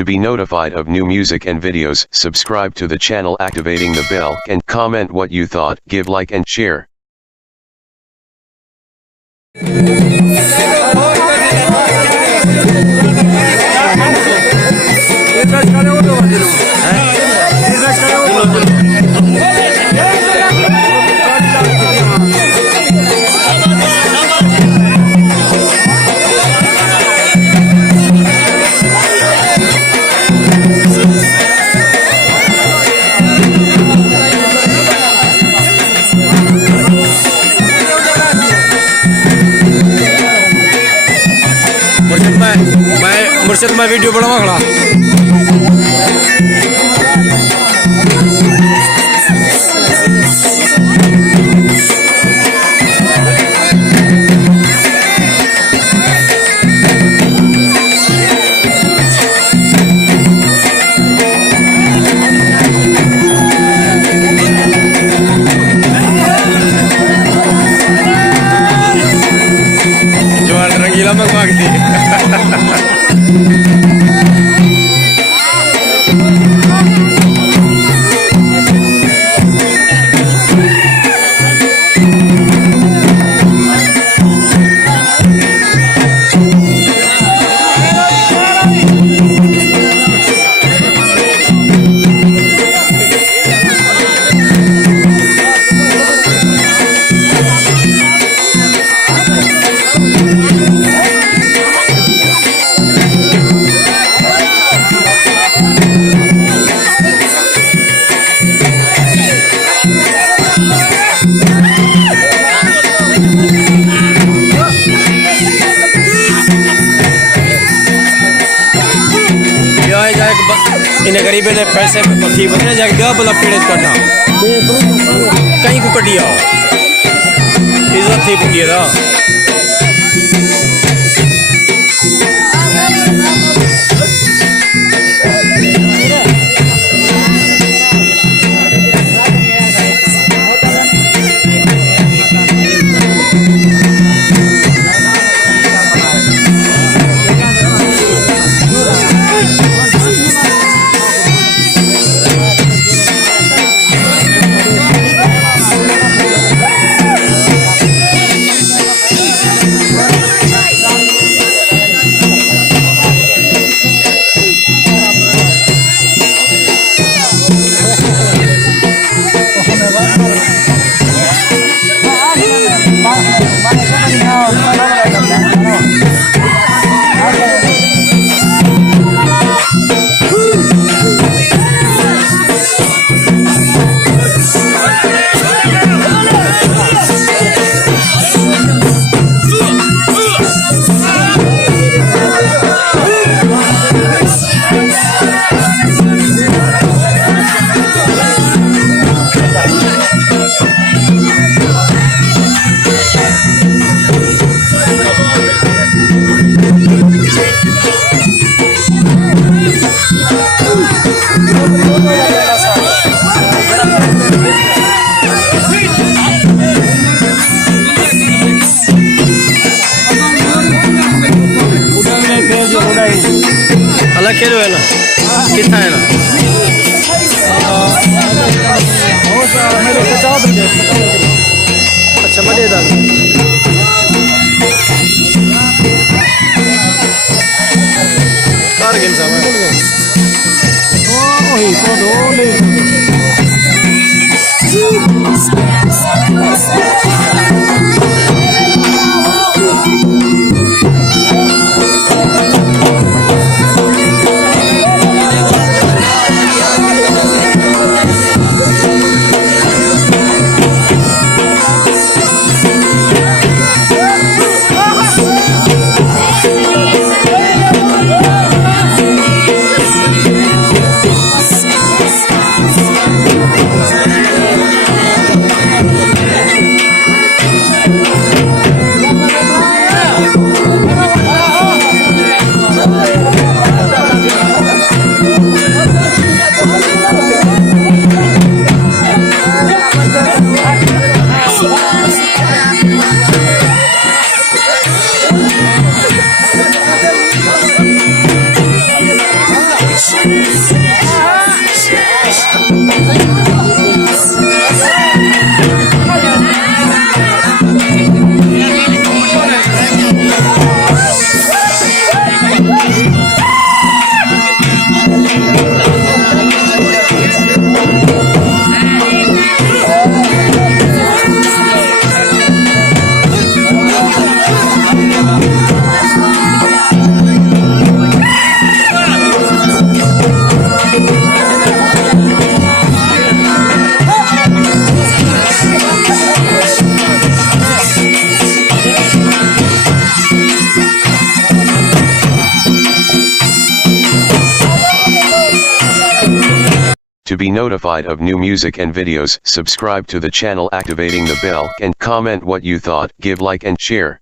To be notified of new music and videos, subscribe to the channel activating the bell and comment what you thought, give like and share. मुर्शिद मैं video बनावा खड़ा जो रंगीला मंगवा के इन्हें गरीबे ने पैसे थी बने जाके गा बोला पेड़ कटा कहीं को कटिया इज्जत थी पुंडिया दा अलग खेलो है ना कितना है ना अच्छा मजेदार कार गेम साहब ओही तो डोले To be notified of new music and videos, subscribe to the channel activating the bell and comment what you thought, give like and share.